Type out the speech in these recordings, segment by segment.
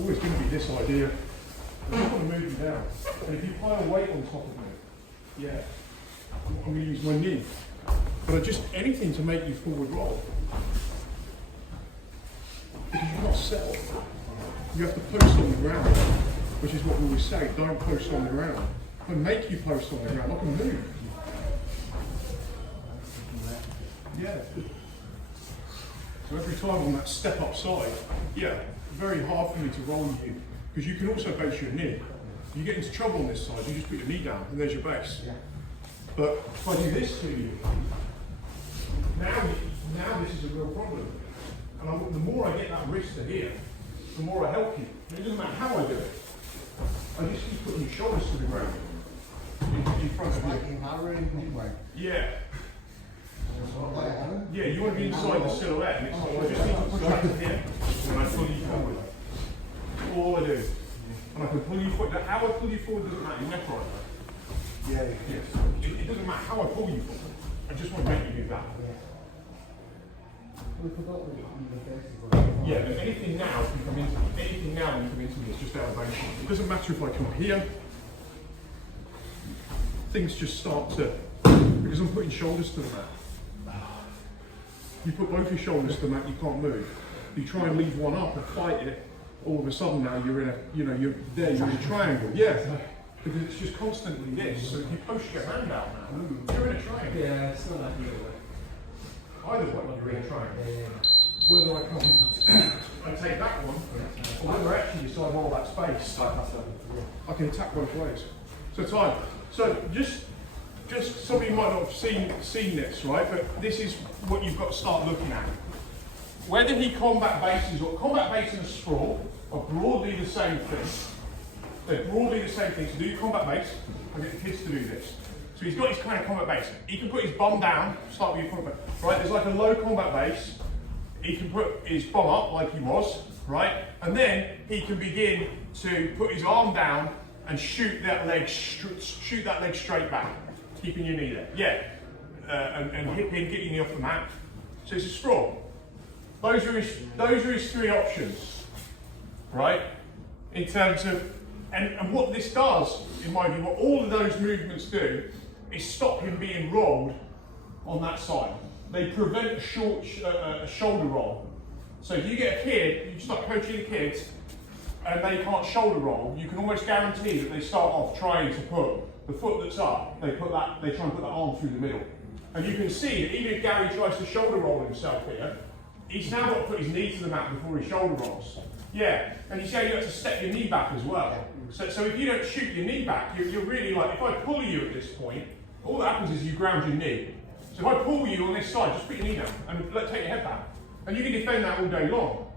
always going to be this idea. I just want to move you down. And if you pile weight on top of me, yeah, I'm going to use my knee. But just anything to make you forward roll. Because you can't settle. You have to post on the ground, which is what we always say, don't post on the ground. I make you post on the ground, I can move. Yeah. So every time on that step up side, yeah, very hard for me to roll you, because you can also base your knee. You get into trouble on this side, you just put your knee down, and there's your base. Yeah. But if I do this to you, now this is a real problem. And the more I get that wrist to here, the more I help you. And it doesn't matter how I do it. I just keep putting your shoulders to the ground. In front of you. Yeah. Yeah, you want to be inside the silhouette, and it's like, I just need to push back to here, and I pull you forward. That's all I do. And I can pull you forward. How I pull you forward doesn't matter, your neck right there. Yeah, yes. It doesn't matter how I pull you forward. I just want to make you do that. Yeah, but anything now can come into me is just elevation. It doesn't matter if I come here. Things just start to, because I'm putting shoulders to the mat. You put both your shoulders to the mat, you can't move. You try and leave one up and fight it, all of a sudden now you're in a, you're there, you're in a triangle. Yeah, because it's just constantly this. So if you push your hand out now, you're in a triangle. Yeah, it's not like Either way, you're in a triangle. Whether I take that one, or whether I actually decide all that space, I can attack both ways. So time. So just some of you might not have seen this, right? But this is what you've got to start looking at. Whether he combat bases or combat base and a sprawl are broadly the same thing. They're broadly the same thing. So do combat base. I get the kids to do this. So he's got his kind of combat base. He can put his bum down, start with your combat base. Right, there's like a low combat base. He can put his bum up like he was, right? And then he can begin to put his arm down and shoot that leg straight back, keeping your knee there. Yeah, and hip in, get your knee off the mat. So it's a sprawl. Those are his three options, right? In terms of, and what this does, in my view, what all of those movements do, is stop him being rolled on that side. They prevent a shoulder roll. So if you get a kid, you start coaching the kids, and they can't shoulder roll, you can almost guarantee that they start off trying to put the foot that's up, they try and put that arm through the middle. And you can see that even if Gary tries to shoulder roll himself here, he's now got to put his knee to the mat before he shoulder rolls. Yeah, and you see how you have to step your knee back as well. So if you don't shoot your knee back, you're really like, if I pull you at this point, all that happens is you ground your knee. So if I pull you on this side, just put your knee down and take your head back. And you can defend that all day long.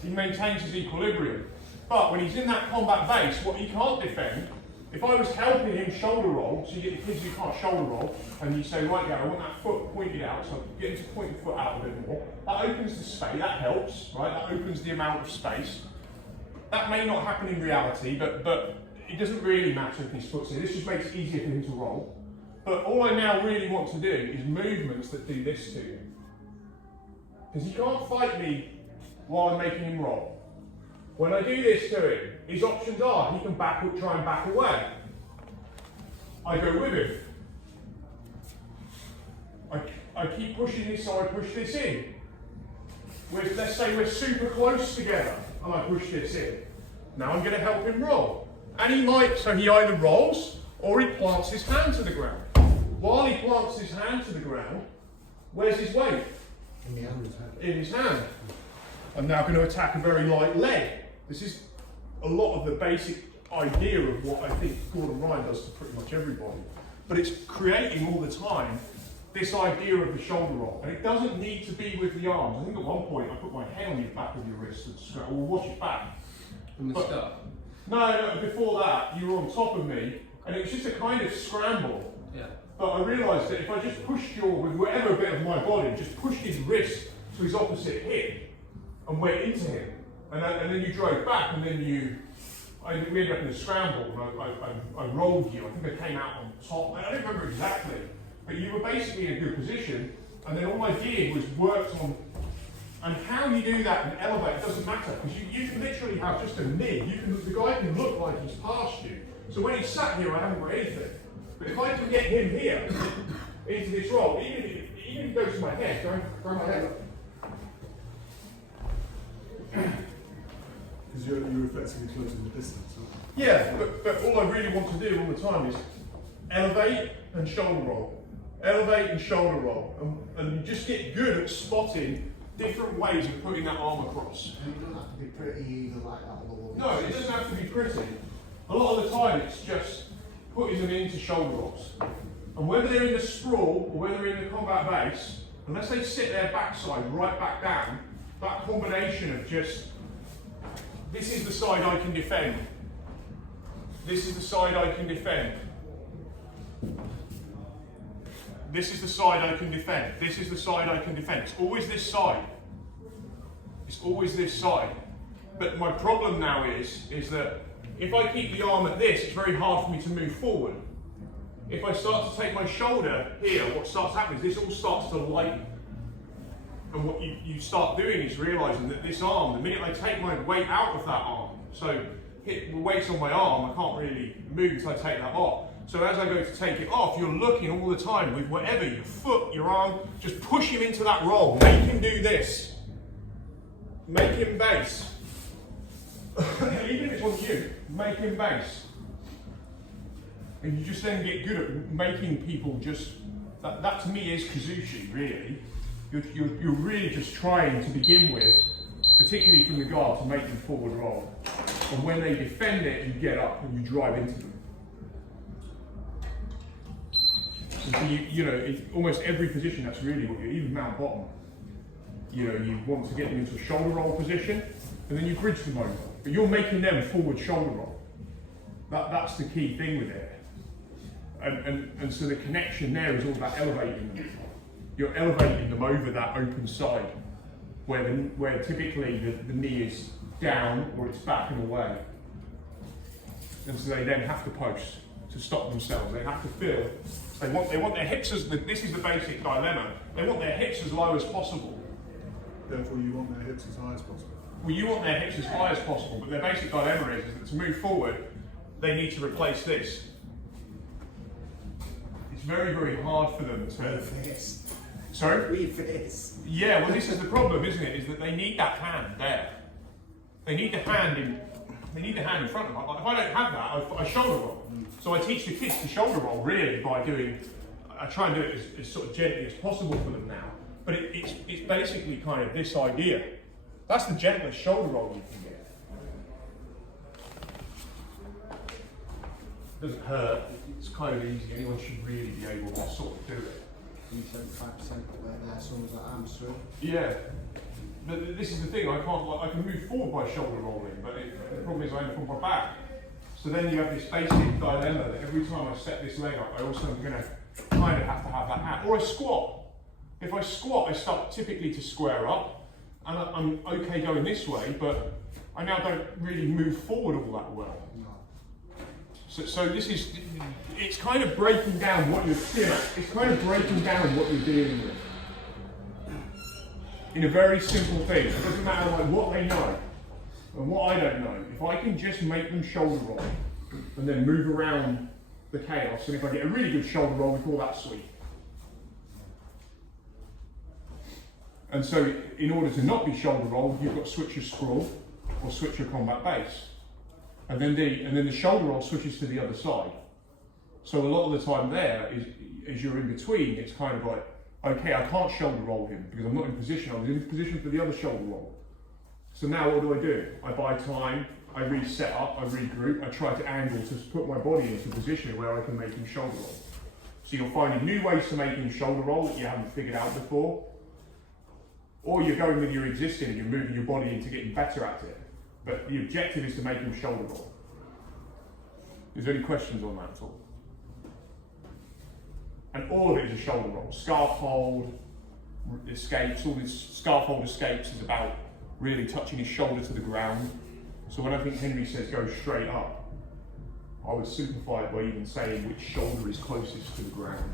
He maintains his equilibrium. But when he's in that combat base, what he can't defend, if I was helping him shoulder roll, so you get the kids who can't shoulder roll, and you say, right, Gary, I want that foot pointed out, so get him to point the foot out a bit more. That opens the space, that helps, right? That opens the amount of space. That may not happen in reality, but it doesn't really matter if his foot's in. This just makes it easier for him to roll. But all I now really want to do is movements that do this to him. Because he can't fight me while I'm making him roll. When I do this to him, his options are he can try and back away. I go with him. I keep pushing this, so I push this in. Let's say we're super close together, and I push this in. Now I'm going to help him roll. And he either rolls, or he plants his hand to the ground. While he plants his hand to the ground, where's his weight? In his hand. I'm now going to attack a very light leg. This is a lot of the basic idea of what I think Gordon Ryan does to pretty much everybody. But it's creating all the time this idea of the shoulder roll. And it doesn't need to be with the arms. I think at one point I put my hand on your back of your wrist and scratch, or watch it back. From the start? No, before that, you were on top of me, and it was just a kind of scramble. Yeah. But I realised that if I just pushed with whatever bit of my body, just pushed his wrist to his opposite hip and went into him, and then you drove back, and then we ended up in a scramble, and I rolled you. I think I came out on top. I don't remember exactly, but you were basically in a good position, and then all I did was worked on And how you do that and elevate doesn't matter, because you can literally have just a knee. The guy can look like he's past you. So when he's sat here, I haven't got anything. But if I can get him here into this roll, even if it goes to my head, go my head up. Because you're effectively closing the distance, aren't you? Yeah, but all I really want to do all the time is elevate and shoulder roll. Elevate and shoulder roll. And you just get good at spotting different ways of putting that arm across. And it doesn't have to be pretty either like that. No, it doesn't have to be pretty. A lot of the time it's just putting them into shoulder rolls. And whether they're in the sprawl or whether they're in the combat base, unless they sit their backside right back down, that combination of just, this is the side I can defend. This is the side I can defend. This is the side I can defend. This is the side I can defend. It's always this side. It's always this side. But my problem now is that if I keep the arm at this, it's very hard for me to move forward. If I start to take my shoulder here, what starts happening is this all starts to lighten. And what you start doing is realising that this arm, the minute I take my weight out of that arm, so the weight's on my arm, I can't really move until I take that off. So as I go to take it off, you're looking all the time with whatever, your foot, your arm, just push him into that roll. Make him do this. Make him base. Even if it's on you, make him base. And you just then get good at making people just, that to me is Kazushi, really. You're really just trying to begin with, particularly from the guard, to make them forward roll. And when they defend it, you get up and you drive into them. So you know, almost every position, that's really what you, even mount bottom. You know, you want to get them into a shoulder roll position, and then you bridge them over. But you're making them forward shoulder roll. That's the key thing with it. And so the connection there is all about elevating them. You're elevating them over that open side, where typically the knee is down or it's back and away. And so they then have to post to stop themselves. They have to feel. They want their hips as, this is the basic dilemma, they want their hips as low as possible. Therefore you want their hips as high as possible. Well, you want their hips as high as possible, but their basic dilemma is that to move forward, they need to replace this. It's very, very hard for them to... Reverse. Sorry? Reverse. Yeah, well this is the problem, isn't it? Is that they need that hand there. They need the hand in front of them. Like, if I don't have that, I shoulder roll. So I teach the kids to shoulder roll really by doing, I try and do it as sort of gently as possible for them now. But it's basically kind of this idea. That's the gentlest shoulder roll you can get. Doesn't hurt, it's kind of easy. Anyone should really be able to sort of do it. 75% where there, some of the arms through. Yeah. But this is the thing, I can move forward by shoulder rolling, but the problem is I end up on my back. So then you have this basic dilemma that every time I set this leg up, I also am going to kind of have to have that hand. Or I squat. If I squat, I start typically to square up, and I'm okay going this way, but I now don't really move forward all that well. No. So this is, it's kind of breaking down what it's kind of breaking down what you're dealing with. In a very simple thing. It doesn't matter like what they know and what I don't know. If I can just make them shoulder roll and then move around the chaos, and if I get a really good shoulder roll, we call that sweep. And so in order to not be shoulder roll, you've got to switch your sprawl or switch your combat base. And then the shoulder roll switches to the other side. So a lot of the time there is, as you're in between, it's kind of like, okay, I can't shoulder roll him because I'm not in position. I was in position for the other shoulder roll. So now what do? I buy time, I reset up, I regroup, I try to angle to put my body into a position where I can make him shoulder roll. So you're finding new ways to make him shoulder roll that you haven't figured out before. Or you're going with your existing and you're moving your body into getting better at it. But the objective is to make him shoulder roll. Is there any questions on that at all? And all of it is a shoulder roll. Scarf hold, escapes, all these scarf hold escapes is about really touching his shoulder to the ground. So when I think Henry says go straight up, I would simplify it by even saying which shoulder is closest to the ground.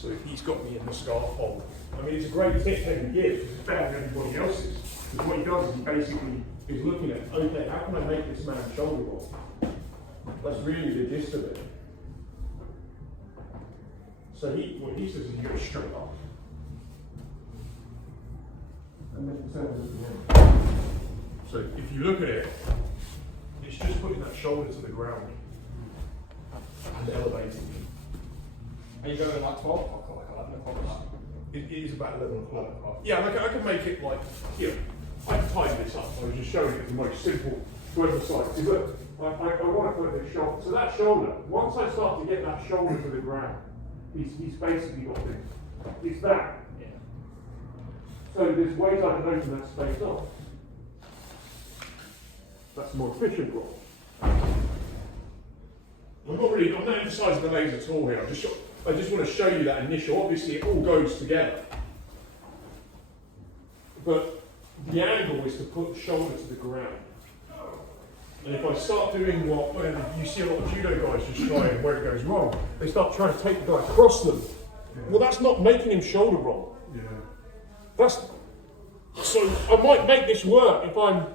So he's got me in the scarf hold. I mean, it's a great tip they can give, because it's better than everybody else's. Because what he does is he basically is looking at, okay, how can I make this man shoulder roll? That's really the gist of it. So what he says is you go straight up. And then so if you look at it, it's just putting that shoulder to the ground and elevating it. Are you going like 12 o'clock or like 11 o'clock? It is about 11 o'clock. Yeah, like I can make it like, here, I can time this up. I was just showing it the most simple to emphasise. See, look, I want to put this shoulder. So that shoulder, once I start to get that shoulder to the ground, he's basically got this. It's that. Yeah. So there's ways I can open that space up. That's the more efficient roll. I'm not emphasising the legs at all here. I just want to show you that initial. Obviously, it all goes together. But the angle is to put the shoulder to the ground. And if I start doing what you see a lot of judo guys just trying, where it goes wrong, they start trying to take the guy across them. Yeah. Well, that's not making him shoulder roll. Yeah. So I might make this work if I'm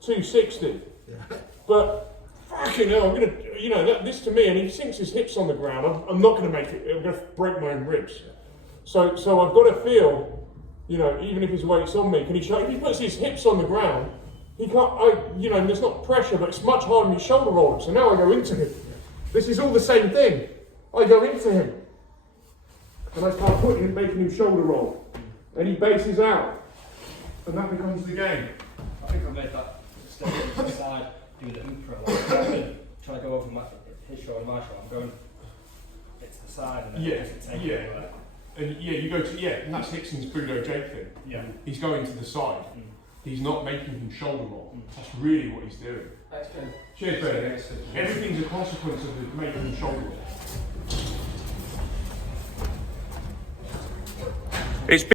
260. Yeah. But fucking hell, I'm gonna, this to me, and he sinks his hips on the ground, I'm not gonna make it, I'm gonna break my own ribs. So I've got to feel, even if his weight's on me, if he puts his hips on the ground, he can't, there's not pressure, but it's much harder than his shoulder rolling. So now I go into him. This is all the same thing. I go into him. And I start making him shoulder roll. And he bases out. And that becomes the game. I think I made that step to the side, do the hoop roll. Like, trying to go over his shoulder, my shoulder. I'm going it's the side and then take it away. And you go to, and that's Hickson's Budo Jake thing. Yeah. He's going to the side. He's not making him shoulder roll. That's really what he's doing. Thanks, Ben. Cheers, Ben. Everything's a consequence of making him shoulder roll. It's